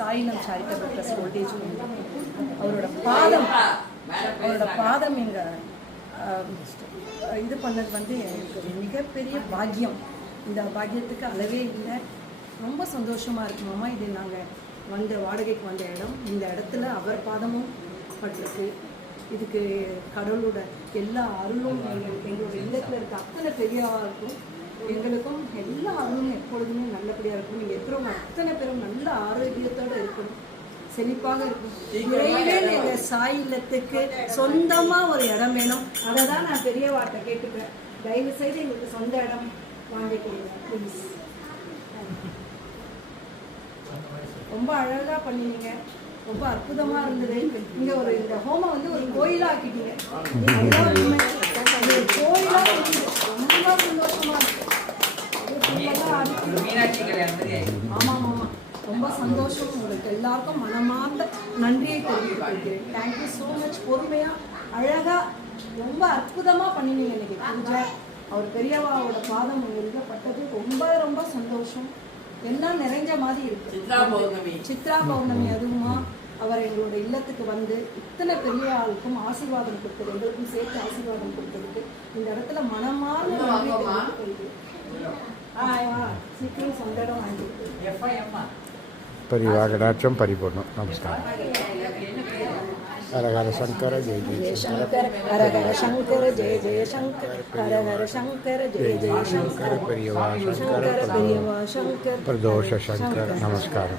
Sayinam charitable trust voltage home. அவரோட பாதம் எங்கள் இது பண்ணது வந்து எனக்கு ஒரு மிகப்பெரிய பாக்கியம். இந்த பாக்கியத்துக்கு அளவே இல்லை. ரொம்ப சந்தோஷமாக இருக்குமாம்மா. இது நாங்கள் வாடகைக்கு வந்த இடம். இந்த இடத்துல அவர் பாதமும் பட்டிருக்கு. இதுக்கு கடவுளோட எல்லா அருளும் எங்களோட இல்லத்தில் இருக்க அத்தனை பெரியவாக இருக்கும். எங்களுக்கும் எல்லா அருளும் எப்பொழுதுமே நல்லபடியாக இருக்கும். நீங்கள் இருக்கிறவங்க அத்தனை பேரும் நல்ல ஆரோக்கியத்தோடு இருக்கணும், செழிப்பாக இருக்கும். எங்கள் சாய் இல்லத்துக்கு சொந்தமாக ஒரு இடம் வேணும். அதை தான் நான் பெரியவாட்டை கேட்டுக்கிறேன். தயவு செய்து எங்களுக்கு சொந்த இடம் வாங்கி கொடுங்க ப்ளீஸ். ரொம்ப அழகாக பண்ணினீங்க, ரொம்ப அற்புதமாக இருந்தது. இங்கே இந்த ஹோமம் வந்து ஒரு கோயிலாக ஆக்கிட்டீங்க. கோயிலாக ரொம்ப சந்தோஷமாக இருக்கு. ஆமாம் ஆமாம், ரொம்ப சந்தோஷம். உங்களுக்கு எல்லாருக்கும் மனமார்ந்த நன்றியை தெரிவித்துக் கொள்கிறேன். Thank you so much. பொறுமையாக அழகாக ரொம்ப அற்புதமாக பண்ணினீங்க இன்னைக்கு பூஜை. அவர் பெரியவாவோட பாதம் உங்களுக்கு பட்டது ரொம்ப ரொம்ப சந்தோஷம். எல்லாம் நிறைஞ்ச மாதிரி இருக்கு. சித்ரா பௌர்ணமி அதுவுமா அவர் எங்களோட இல்லத்துக்கு வந்து இத்தனை பெரிய ஆளுக்கும் ஆசீர்வாதம் கொடுத்தது, எங்களுக்கும் சேர்த்து ஆசீர்வாதம் கொடுத்ததுக்கு இந்த இடத்துல மனமார்ந்த நன்றி தெரிவித்துக் கொள்கிறேன். சீக்கிரம் சொந்த இடம் வாங்கிட்டு परिवागणाचम परिपूर्ण नमस्कार. हर हर शंकर जय जय शंकर, हर हर शंकर जय जय शंकर, हर हर शंकर जय जय शंकर, परिवार शंकर, परिवार शंकर, प्रदोष शंकर नमस्कार.